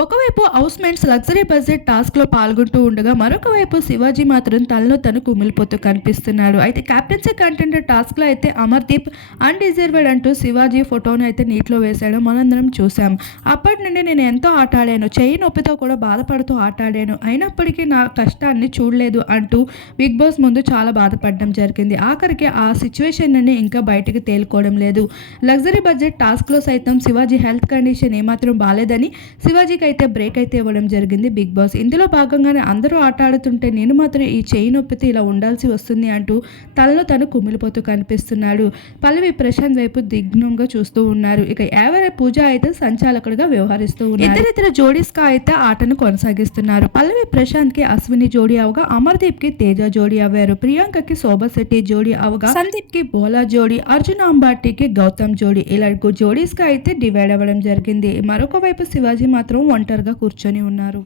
ఒకవైపు house mates luxury budget టాస్క్లో పాల్గొంటూ ఉండగా మరొక వైపు శివాజీ మాత్రం తనలో తను కుమిలిపోతూ కనిపిస్తున్నాడు. అయితే క్యాప్టెన్సీ కంటెండర్ టాస్క్లో అయితే అమర్దీప్ అన్డిజర్వ్డ్ అంటూ శివాజీ ఫోటోను అయితే నీటిలో వేశాడు. మనందరం చూసాం. అప్పటి నుండి నేను ఎంతో ఆట ఆడాను, చెయ్యి నొప్పితో కూడా బాధపడుతూ ఆట ఆడాను, అయినప్పటికీ నా కష్టాన్ని చూడలేదు అంటూ బిగ్ బాస్ ముందు చాలా బాధపడడం జరిగింది. ఆఖరికి ఆ సిచ్యువేషన్ నుండి ఇంకా బయటికి తేలుకోవడం లేదు. లగ్జరీ బడ్జెట్ టాస్క్లో సైతం శివాజీ హెల్త్ కండిషన్ ఏమాత్రం బాలేదని శివాజీకి అయితే బ్రేక్ అయితే ఇవ్వడం జరిగింది బిగ్ బాస్. ఇందులో భాగంగానే అందరూ ఆట ఆడుతుంటే నేను మాత్రం ఈ చేయి నొప్పితో ఇలా ఉండాల్సి వస్తుంది అంటూ తనలో తను కుమిలిపోతూ కనిపిస్తున్నాడు. పల్లవి ప్రశాంత్ వైపు దిగ్నంగా చూస్తూ ఉన్నారు. ఇక ఎవరి పూజ అయితే సంచాలకుడిగా వ్యవహరిస్తూ ఉన్నారు. ఇతర జోడీస్ గా అయితే ఆటను కొనసాగిస్తున్నారు. పల్లవి ప్రశాంత్ కి అశ్విని జోడీ అవగా, అమర్దీప్ కి తేజ జోడీ అవ్వారు. ప్రియాంకకి శోభా శెట్టి జోడీ అవగా, సందీప్ కి బోలా జోడీ, అర్జున్ అంబాటికి గౌతమ్ జోడీ, ఇలా జోడీస్ గా అయితే డివైడ్ అవ్వడం జరిగింది. మరొక వైపు శివాజీ మాత్రం ఒంటరిగా కూర్చొని ఉన్నారు.